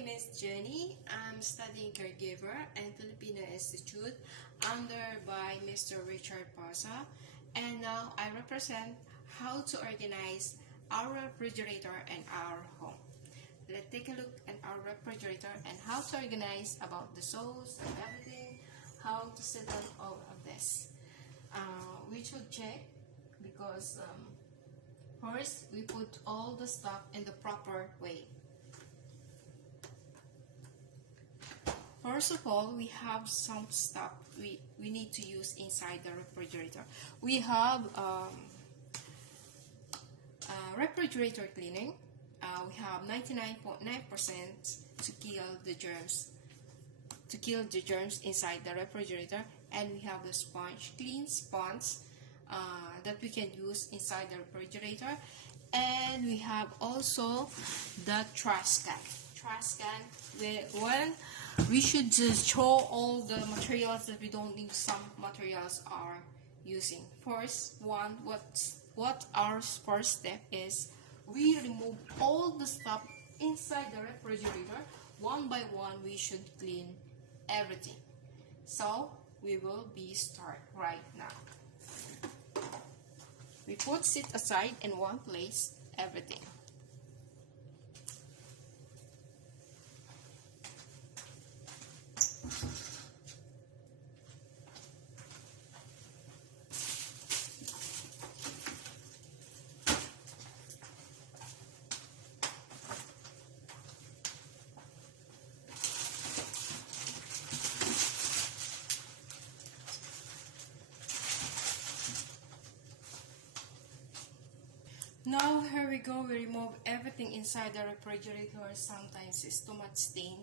name is Jennie. I'm studying caregiver and Filipino Institute under by Mr. Richard Pasa. And now I represent how to organize our refrigerator and our home. Let's take a look at our refrigerator and how to organize about the sauce and everything, how to settle all of this. We should check because first we put all the stuff in the proper way. First of all, we have some stuff we need to use inside the refrigerator. We have refrigerator cleaning. We have 99.9% to kill the germs inside the refrigerator, and we have the sponge, clean sponge that we can use inside the refrigerator, and we have also the trash can. When we should just throw all the materials that we don't need. Some materials are using. First one, what our first step is, we remove all the stuff inside the refrigerator. One by one, we should clean everything. So we will be start right now. We put it aside in one place, everything. Now here we go, we remove everything inside the refrigerator. Sometimes it's too much stain,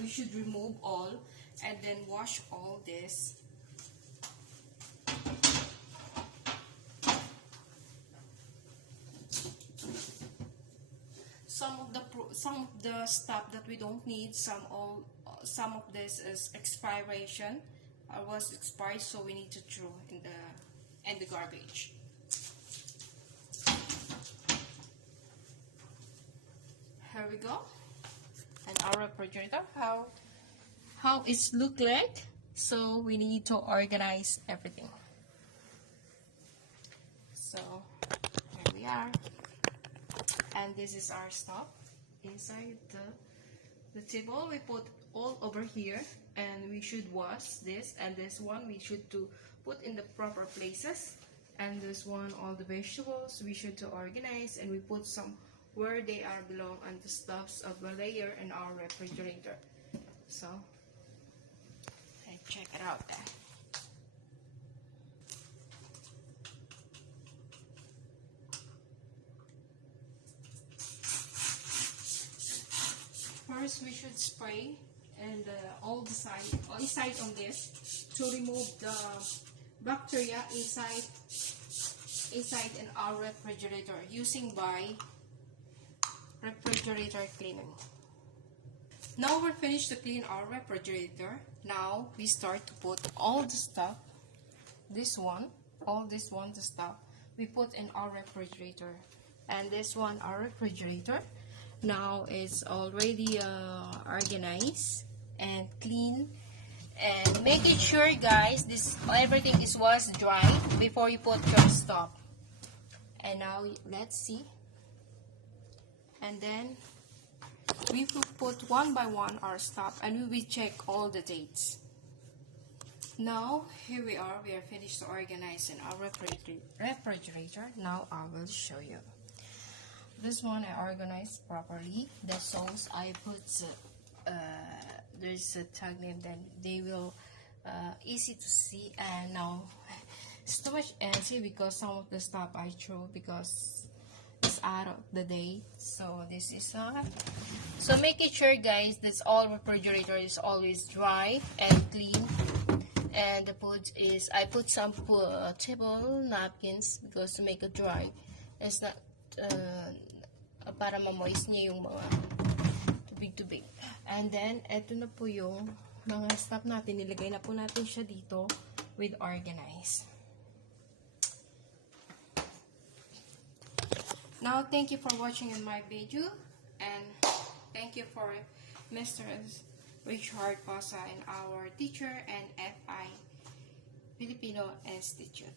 we should remove all and then wash all this. Some of the stuff that we don't need, some of this is expiration was expired, so we need to throw in the garbage. Here we go. And our refrigerator, how it look like. So we need to organize everything. So here we are. And this is our stuff inside the table. We put all over here, and we should wash this, and this one we should put in the proper places, and this one all the vegetables we should organize, and we put some where they are belong on the stuffs of the layer in our refrigerator. So check it out there. First, we should spray and all the side on this to remove the bacteria inside in our refrigerator using by refrigerator cleaning. Now we're finished to clean our refrigerator. Now we start to put all the stuff, the stuff we put in our refrigerator, and this one our refrigerator now is already organized and clean, and making sure, guys, everything was dry before you put your stuff. And now let's see, and then we will put one by one our stuff, and we will check all the dates. Now here we are finished to organize in our refrigerator. Now I will show you. This one I organized properly. The sauce I put there's a tag name, then they will easy to see. And now it's too much empty because some of the stuff I threw because it's out of the date. So this is so making sure, guys, that all refrigerator is always dry and clean. And the food is, I put some table napkins because to make it dry. It's not para ma-moist niya yung mga tubig-tubig. And then, eto na po yung mga stuff natin. Nilagay na po natin siya dito with organize. Now, thank you for watching in my video. And thank you for Mr. Richard Posa and our teacher and FI Filipino Institute.